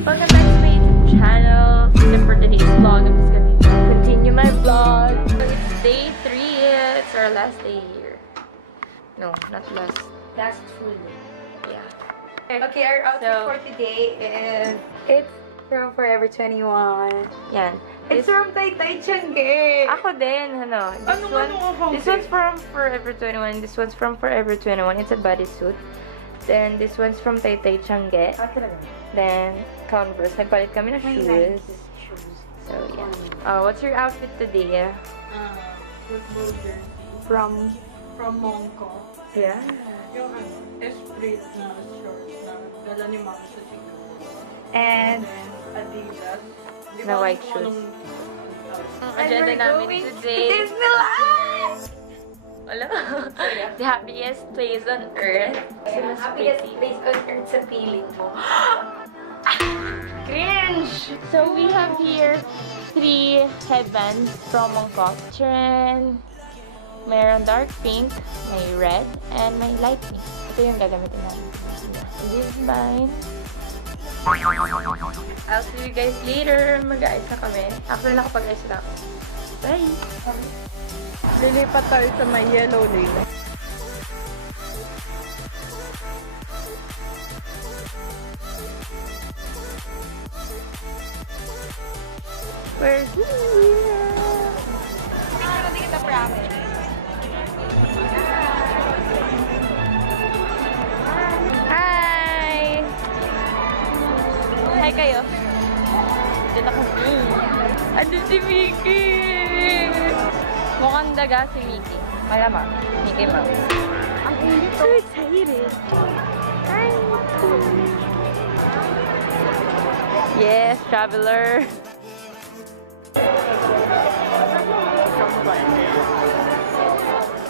Welcome back to my YouTube channel. So for today's vlog, I'm just gonna continue my vlog. So it's day 3. It's our last day here. No, not last. Last full day. Yeah. Okay, our outfit for today is it's from Forever 21. Yan. It's from Taytay Tiangge. Ako din, ano. This one's from Forever 21. This one's from Forever 21. It's a bodysuit. Then this one's from Taytay Tiangge. Then Converse. Nagpalit kami ng shoes. So yeah. What's your outfit today? From Mongko. Yeah. Yung Esprit na shorts na dala ni Mama sa Chico. And Adidas. Na white shoes. Agenda namin today. Disneyland! Wala. The happiest place on earth. Happiest place on earth sa piling mo. Cringe! So we have here 3 headbands from Mongkok. Charan, mayroon dark pink, may red, and may light pink. Ito yung gagamitin namin. This is mine. I'll see you guys later. Mag-ayos na kami. Actually, nakapag-ayos na ako. Bye! Lilipat tayo sa may yellow lane. Where's here? Hindi kita promise. Hi! Hi kayo. Dito na kami. Ano si Mickey? Mukhang daga si Mickey. Malamang. Mickey Mouse. Ang init. So excited. Hi! Yes, traveler.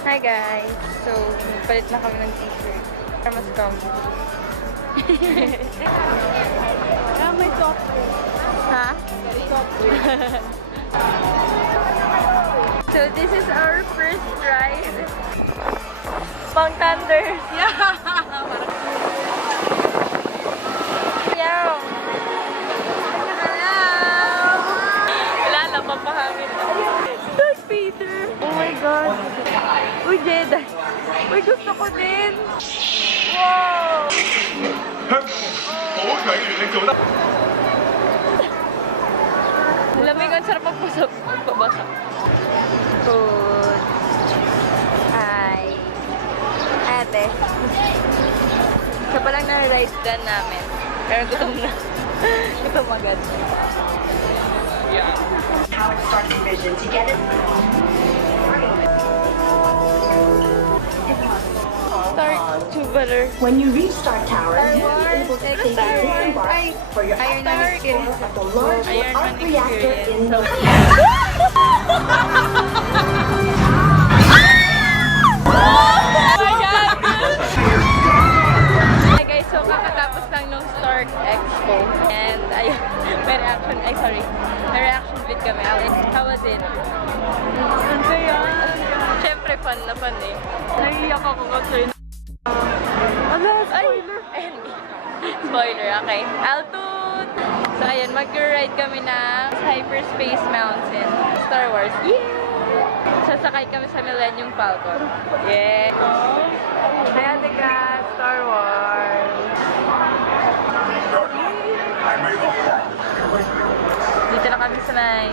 Hi guys! So, palit na kami ng t-shirt. Para mas comfy. May soft drink. Ha? May soft drink. So, this is our first ride. Pang Thunders. Yaw! Hello! Wala lang, papahangin. Darth Vader! Oh my God! Uy, Jedi! Uy, gusto ko din! Wow! Lamig, ang sarap magpabasa. Food. Hi. Ate. Isa pa lang na ride done namin. Pero gutom na. Gutom agad. Yeah. Power starting vision to get it. Start to better. When you reach Start Tower, you'll be able to take a disembark for your Iron Man upper experience. at the large Iron arc Man reactor experience. in the Hi guys, so kakatapos lang nung Stark Expo. And ayun, may reaction vid kami. How was it? Ang saya. Siyempre fun na fun eh. Naiiyak ako kasi. Spoiler! Spoiler, okay. Altitude! So ayun, mag-ride kami na Hyperspace Mountain. Star Wars. Yeah! Sasakay kami sa Millennium Falcon. Yeah! Kaya ka, Star Wars. Dito na kami sa may...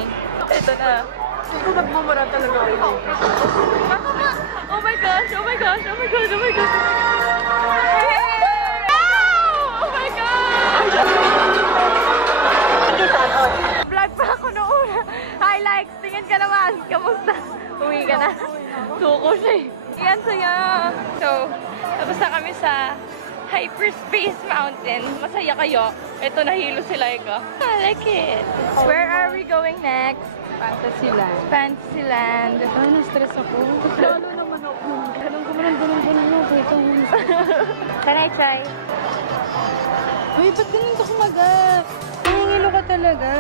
Ito na. Ito nagmumura talaga ako. Oh my gosh! Oh my gosh! Oh my gosh! Oh my gosh! Oh my gosh! Vlog pa ako noon. Hi, likes! Tingin ka naman. Kamusta? Uwi ka na. Suko siya eh. Yan, saya. So, tapos na kami sa Hyperspace Mountain. Masaya kayo. Ito, nahilo sila ikaw. I like it. Where are we going next? Fantasyland. Fantasyland. Ay, na-stress ako. Lalo naman ako. Ganun ako. Can I try? Uy, ba't ganun ka kumagat? Nangingilo ka talaga.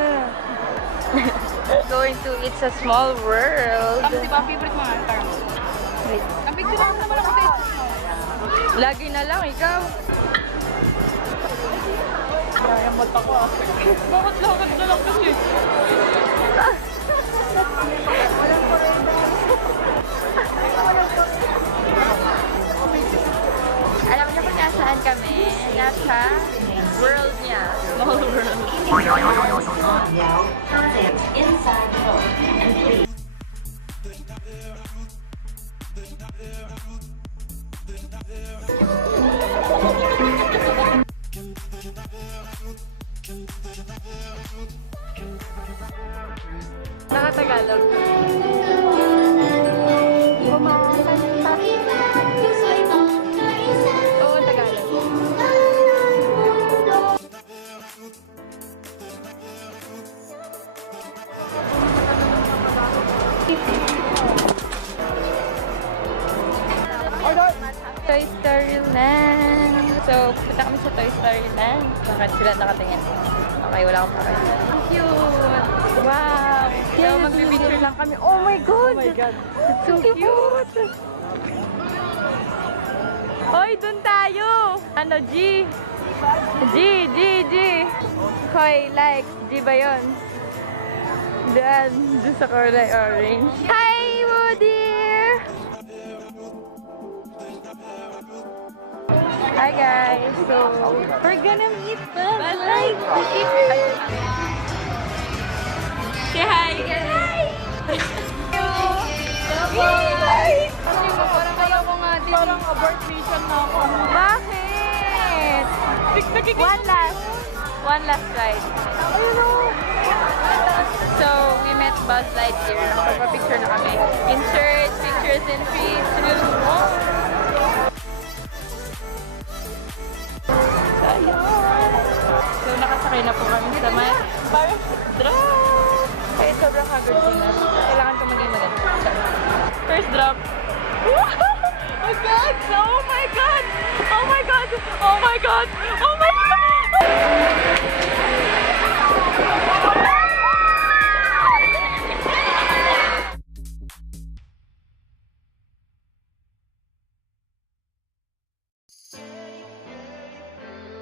Going to It's a Small World. Di ba favorite mo nga, Carmo? Wait. Ang picture naman ako sa Lagi na lang, ikaw. Kaya mata ko. Bakit lakad na lang kasi? Alam niyo kung nasaan kami? Nasa world niya. Small world. Inside the boat and please. Nakatagalog. Oo, Tagalog. Toy Story Land. So, punta kami sa Toy Story Land. Bakit sila nakatingin? Okay, wala akong pakita. Cute! Wow! So, magbibicture lang kami. Oh my God! Oh my God! It's so cute! Hoy, dun tayo! Ano, G? G! Hoy, like, G ba yun? Dun sa kulay orange. Hi, Woody! Hi guys! So, we're gonna meet Buzz Lightyear! Say hi! Hi! Parang ayaw ko nga din. Parang abort mission na ako. Bakit? One last ride. So, we met Buzz Lightyear. Nakapapicture na kami. Insert pictures in 3, 2, 1. So, nakasakay na po kami sa may parang drop. Kaya sobrang hagod ko na. Kailangan ko maging maganda. First drop. Oh God! Oh my God! Oh my God! Oh my God! Oh my God!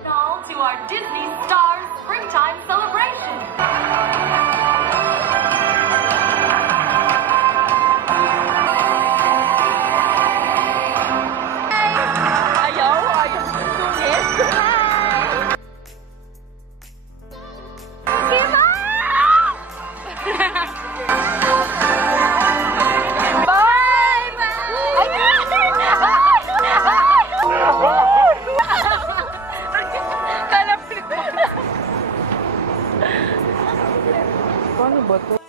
Now to our Disney Star Springtime Celebration. Ayaw sungit. Paano ba to?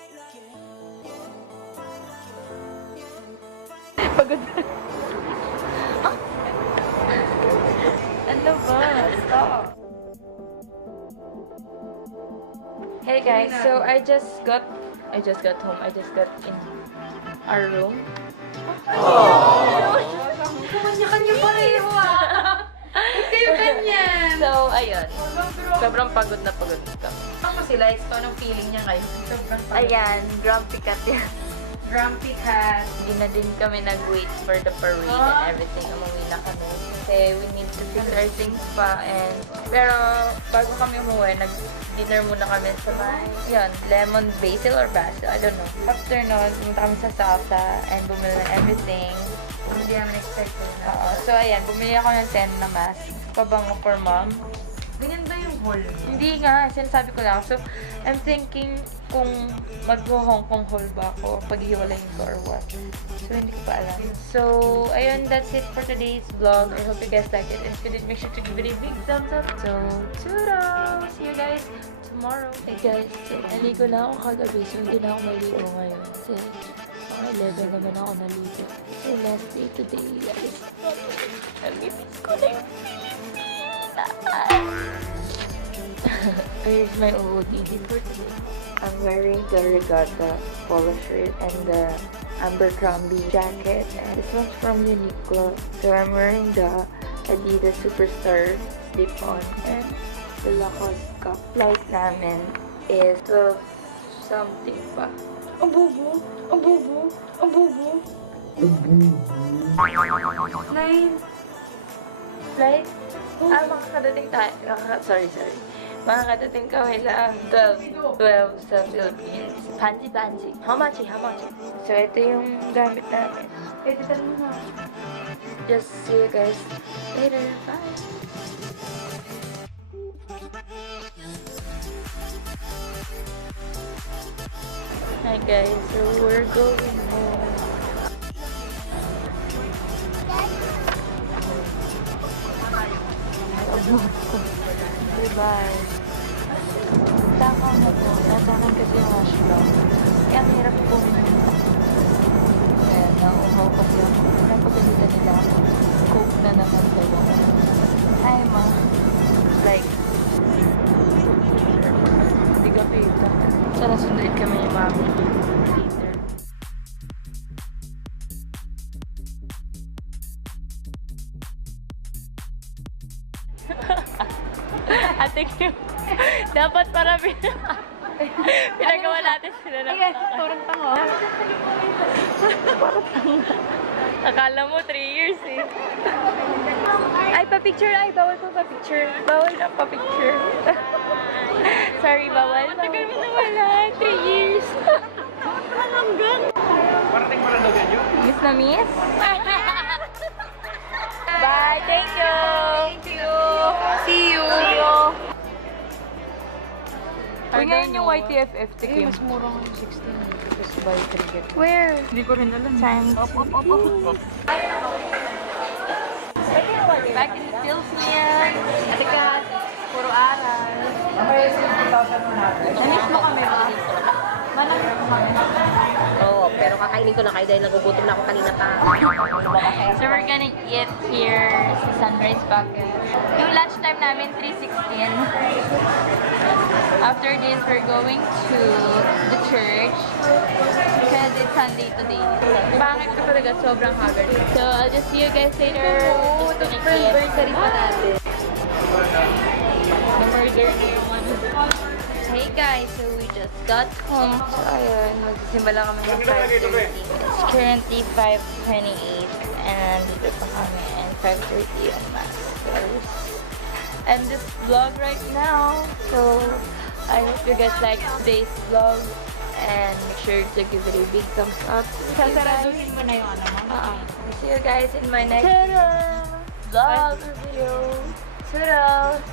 Pagod. Ano ba? Stop. Hey guys, so I just got home. I just got in our room. Kanya-kanya pareho ah. Ito yung ganyan. So, ayun. Sobrang pagod na pagod ka. Ako sila, ito anong feeling niya ngayon. Sobrang pagod. Ayan, grumpy cat yan. Grumpy cat. Hindi na din kami nag-wait for the parade and everything. Umuwi na kami. Kasi we need to fix our things pa. And, pero, bago kami umuwi, nag-dinner muna kami sa may, yun, lemon basil or basil. I don't know. After nun, pumunta kami sa Salsa and bumili na everything. Hindi naman expected na. Oo. So, ayan, bumili ako ng 10 na mask. Pabango for mom. Ganyan ba yung haul mo? Hindi nga, sinasabi ko lang. So, I'm thinking kung mag-Hong Kong haul ba ako, paghiwalayin ko or what. So, hindi ko pa alam. So, ayun, that's it for today's vlog. I hope you guys like it. And if you did, make sure to give it a big thumbs up. So, toodles! See you guys tomorrow. Hey guys, so, naligo na ako kagabi. So, hindi na ako maligo ngayon. Kasi, mga 11 naman ako naligo. So, last day today, guys. Nag-miss ko na yung Here's my OOTD for today. I'm wearing the regatta polo shirt and the Abercrombie jacket, and this one's from Uniqlo. So I'm wearing the Adidas Superstar slip-on and the Lacoste cup. Flight namin is 12 something pa. Ang bubo! Ang bubo! Ang bubo! 9 flight? Makakadating tayo. Sorry. Makakatating kami lang 12 sa Philippines. Panji. How much? So, ito yung gamit namin. Editan mo na. Just see you guys later. Bye! Hi guys, so we're going home. Bye-bye. Takaw na po. Natakan kasi yung washcloth. Kaya ang hirap po. Ayan, nauuhaw kasi ako. Napagalitan nila ako. Coke na naman daw. Hi, ma. Like, hindi ka kita. Sana sunduin kami ni mami later. Ate Kim, dapat para pinagawa natin sila na. Ayan, parang tango. Parang tanga. Akala mo 3 years eh. Ay, pa-picture. Ay, bawal po pa-picture. Bawal na pa-picture. Sorry, bawal. Matagal mo na wala. 3 years. Palanggan. Parating mo na daw ganyo? Miss na miss? Bye. Thank you. See you. Uy, ngayon yung YTFF tikim. Mas mura ng 16. Just buy 3 get. Where? Hindi ko rin alam. Times. Up. Back in the Philippines. Atikas. Puro aral. Namiss mo kami ba? Manamiss mo kami. Oo, pero kakainin ko na kayo dahil nagugutom na ako kanina pa. So we're gonna eat here sa Sunrise Bucket. Yung lunch time namin, 3:16. After this, we're going to the church because it's Sunday today. Pangit ko talaga, sobrang haggard. So I'll just see you guys later. Just gonna eat. Anniversary pa natin. Na-murder na yung ano. Hey guys, so we just got home. So ayun, magsisimba lang kami ng 5:30. It's currently 5:28 and dito pa kami and 5:30 yung masters. And this vlog right now. So I hope you guys like today's vlog and make sure to give it a big thumbs up. Sasaraduhin mo na yung ano mo. See you guys in my next vlog or video. Toodles!